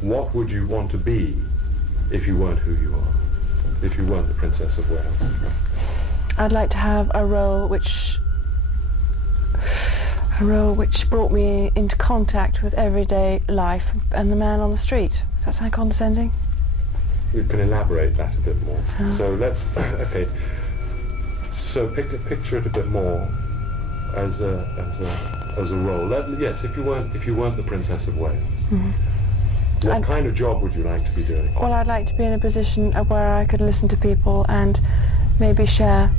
What would you want to be if you weren't who you are? If you weren't the Princess of Wales? I'd like to have a role which brought me into contact with everyday life and the man on the street. Does that sound condescending? We can elaborate that a bit more. So let's, okay. So picture it a bit more as a role. Yes, if you weren't the Princess of Wales. What kind of job would you like to be doing? Well, I'd like to be in a position where I could listen to people and maybe share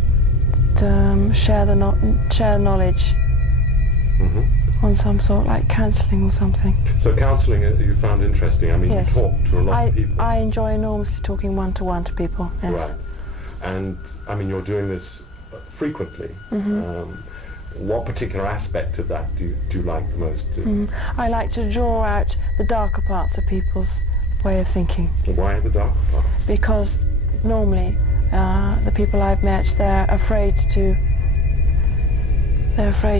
knowledge on some sort, like counselling or something. So counselling you found interesting. I mean, yes. You talk to a lot of people. I enjoy enormously talking one-to-one to people, yes. Right. And, I mean, you're doing this frequently. What particular aspect of that do you like the most? I like to draw out the darker parts of people's way of thinking. Why the darker parts? Because normally the people I've met, they're afraid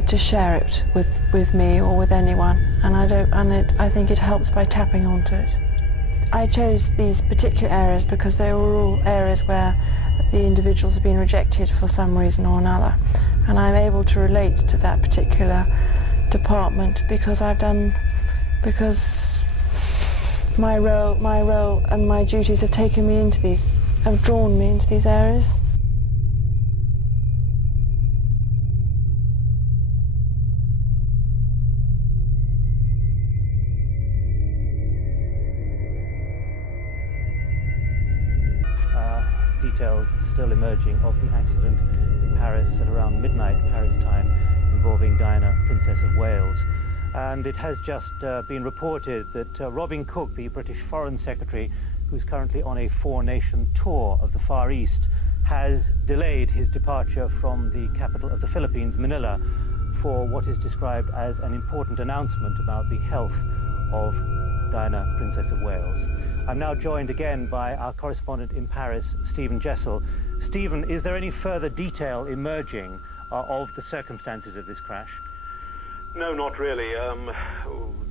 to share it with me or with anyone, and I think it helps by tapping onto it. I chose these particular areas because they were all areas where the individuals have been rejected for some reason or another, and I'm able to relate to that particular department because my role and my duties have drawn me into these areas. Details still emerging of the accident in Paris at around midnight Paris time involving Diana, Princess of Wales. And it has just been reported that Robin Cook, the British Foreign Secretary, who's currently on a four-nation tour of the Far East, has delayed his departure from the capital of the Philippines, Manila, for what is described as an important announcement about the health of Diana, Princess of Wales. I'm now joined again by our correspondent in Paris, Stephen Jessel. Stephen, is there any further detail emerging of the circumstances of this crash? No, not really.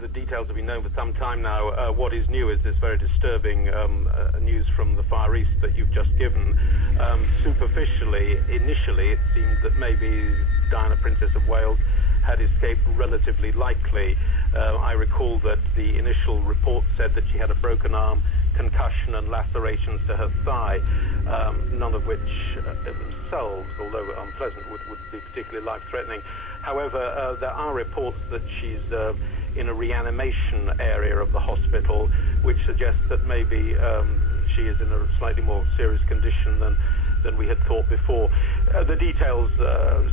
The details have been known for some time now. What is new is this very disturbing news from the Far East that you've just given. Superficially, initially, it seemed that maybe Diana, Princess of Wales, had escaped relatively likely. I recall that the initial report said that she had a broken arm, concussion and lacerations to her thigh, none of which themselves, although unpleasant, would be particularly life-threatening. However, there are reports that she's in a reanimation area of the hospital, which suggests that maybe she is in a slightly more serious condition than we had thought before. The details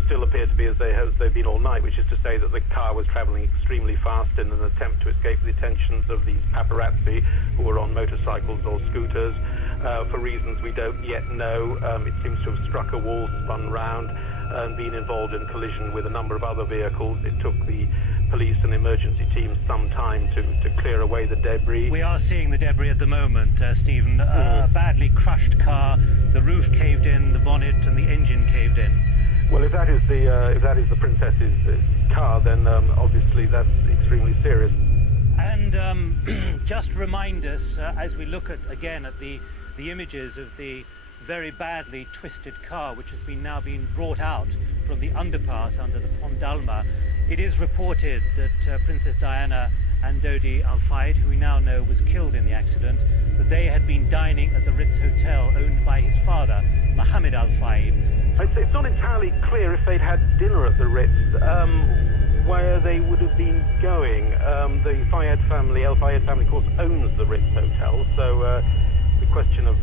still appear to be as they've been all night, which is to say that the car was travelling extremely fast in an attempt to escape the attentions of these paparazzi who were on motorcycles or scooters. For reasons we don't yet know, it seems to have struck a wall, spun round, and been involved in collision with a number of other vehicles. It took the police and emergency teams some time to clear away the debris. We are seeing the debris at the moment, Stephen. A badly crushed car, the roof caved in, the bonnet and the engine caved in. Well, if that is the Princess's car, then obviously that's extremely serious. And just remind us, as we look again at the images of the very badly twisted car, which has now been brought out from the underpass under the Pont d'Alma. It is reported that Princess Diana and Dodi Al Fayed, who we now know was killed in the accident, that they had been dining at the Ritz Hotel owned by his father, Mohammed Al Fayed. It's not entirely clear if they'd had dinner at the Ritz, where they would have been going. The Fayed family, Al Fayed family, of course, owns the Ritz Hotel, so the question of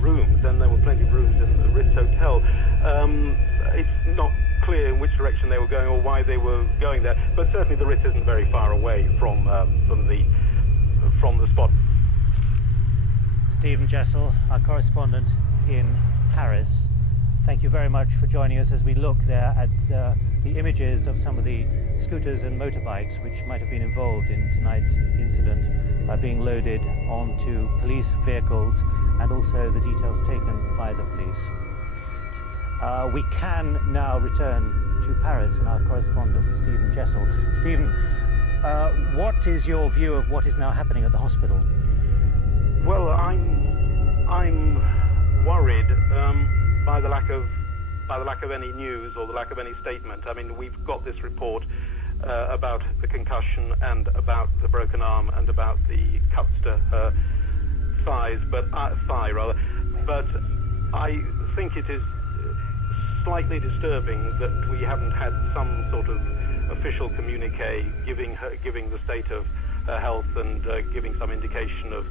rooms, and there were plenty of rooms in the Ritz Hotel. It's not clear in which direction they were going or why they were going there, but certainly the Ritz isn't very far away from the spot. Stephen Jessel, our correspondent in Paris, thank you very much for joining us as we look there at the images of some of the scooters and motorbikes which might have been involved in tonight's incident being loaded onto police vehicles, and also the details taken by the police. We can now return to Paris and our correspondent Stephen Jessel. Stephen, what is your view of what is now happening at the hospital? Well, I'm worried by the lack of any news or the lack of any statement. I mean, we've got this report about the concussion and about the broken arm and about the cuts to her thigh, but I think it is slightly disturbing that we haven't had some sort of official communique giving the state of her health and giving some indication of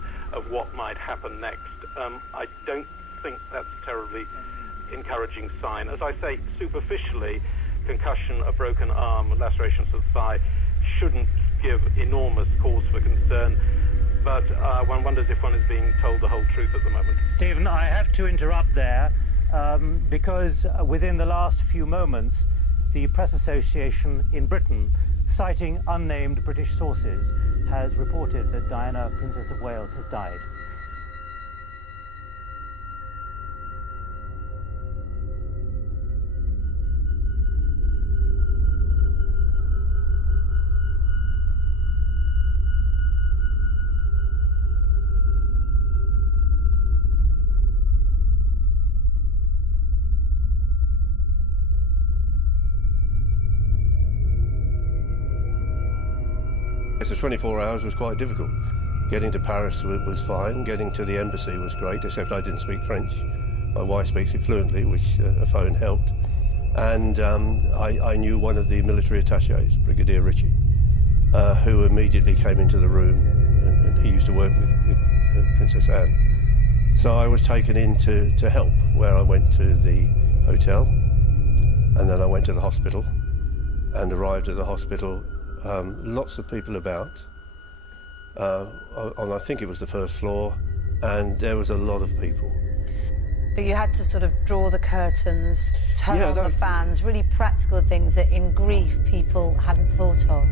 what might happen next. I don't think that's a terribly encouraging sign. As I say, superficially, concussion, a broken arm, lacerations of the thigh shouldn't give enormous cause for concern, but one wonders if one is being told the whole truth at the moment. Stephen, I have to interrupt there because within the last few moments, the Press Association in Britain, citing unnamed British sources, has reported that Diana, Princess of Wales, has died. So 24 hours was quite difficult. Getting to Paris was fine, getting to the embassy was great, except I didn't speak French. My wife speaks it fluently, which a phone helped. And I knew one of the military attachés, Brigadier Ritchie, who immediately came into the room, and he used to work with Princess Anne. So I was taken in to help, where I went to the hotel, and then I went to the hospital, and arrived at the hospital. Lots of people about, on I think it was the first floor, and there was a lot of people. But you had to sort of draw the curtains, turn on the fans, really practical things that in grief people hadn't thought of.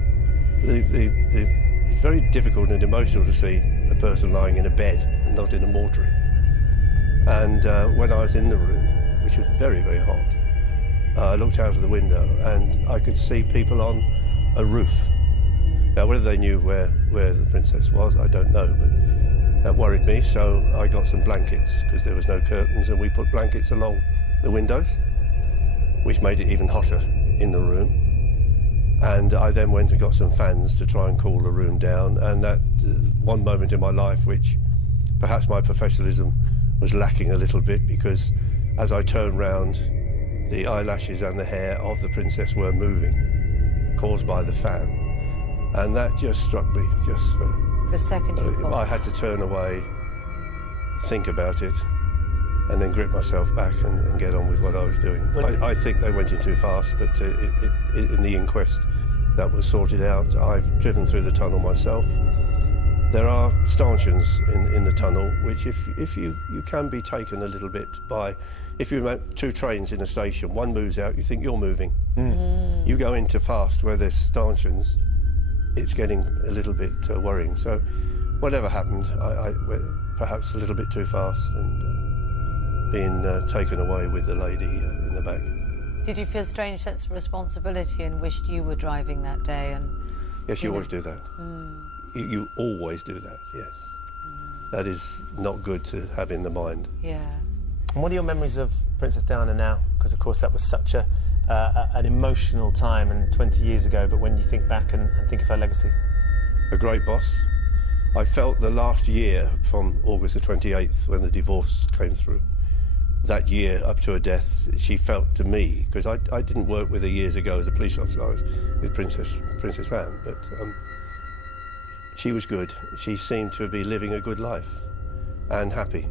It's very difficult and emotional to see a person lying in a bed and not in a mortuary. And when I was in the room, which was very, very hot, I looked out of the window and I could see people on a roof. Now, whether they knew where the princess was, I don't know, but that worried me, so I got some blankets, because there was no curtains, and we put blankets along the windows, which made it even hotter in the room. And I then went and got some fans to try and cool the room down, and that one moment in my life which perhaps my professionalism was lacking a little bit, because as I turned round, the eyelashes and the hair of the princess were moving, caused by the fan, and that just struck me. Just for a second, you thought. I had to turn away, think about it, and then grip myself back and get on with what I was doing. I think they went in too fast, but in the inquest, that was sorted out. I've driven through the tunnel myself. There are stanchions in the tunnel, which if you can be taken a little bit by, if you have two trains in a station, one moves out, you think you're moving. You go into fast where there's stanchions, it's getting a little bit worrying. So whatever happened, I went perhaps a little bit too fast and being taken away with the lady in the back. Did you feel a strange sense of responsibility and wished you were driving that day? And yes, you always do that. You always do that, yes. That is not good to have in the mind. Yeah. And what are your memories of Princess Diana now? Because, of course, that was such an emotional time and 20 years ago, but when you think back and think of her legacy? A great boss. I felt the last year, from August the 28th, when the divorce came through, that year up to her death, she felt to me, because I didn't work with her years ago as a police officer, I was with Princess Anne, but she was good. She seemed to be living a good life and happy.